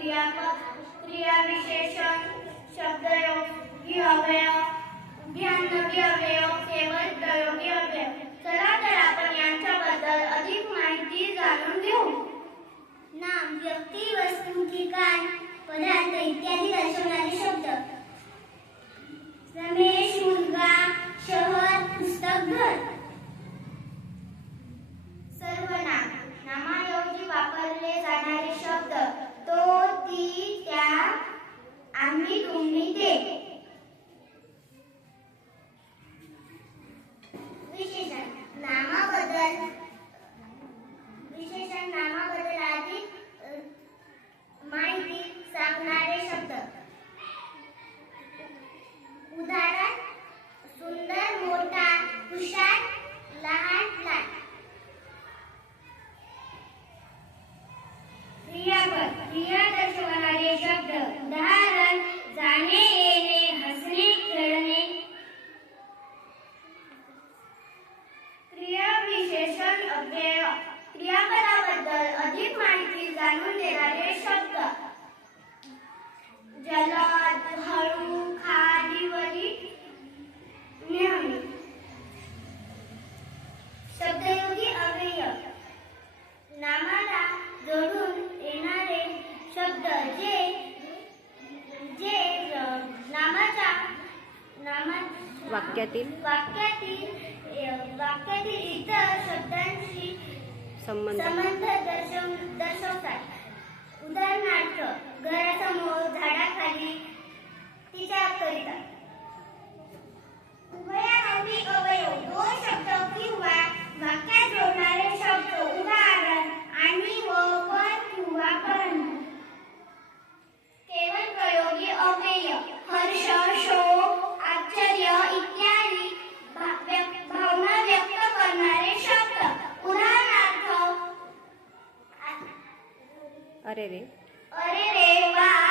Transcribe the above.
क्रियापद क्रियाविशेषण शब्दयोग अवयव अभियानवी अवयव केवळ प्रयोगी अवयव. चला तर आपण यांच्याबद्दल अधिक माहिती जाणून घेऊ. नाम व्यक्ती वस्तू ठिकाण पदार्थ इत्यादी दर्शवणारे शब्द. रमेश मुलगा शहर पुस्तक घर. सर्वनाम नामाऐवजी वापरले जाणारे शब्द. तो ती त्या आम्ही तुम्ही ते. विशेषण नामाबद्दल. विशेषण नामाबद्दल माहिती सांगणारे शब्द. उदाहरण सुंदर मोठा हुशार लहान लहान क्रियापद क्रिया दर्शवणारे शब्द उदाहरण जाणे येणे हसणे खेळणे. क्रिया विशेषण अव्यय क्रियापदाबद्दल अधिक माहिती जाणून देणारे शब्द वाक्यातील वाक्यातील वाक्यातील इतर शब्दांशी संबंध. संबंध दर्शव दर्शवतात. उदाहरणार्थ घरासमोर झाडाखाली तिच्या करिता. उभयारोपी अवयव दोन शब्द किंवा वाक्यात जोडणारे शब्द उदाहरण आणि व पण किंवा परंतु. केवळ प्रयोगी अव्यय અરે રે. અરે રે વાહ.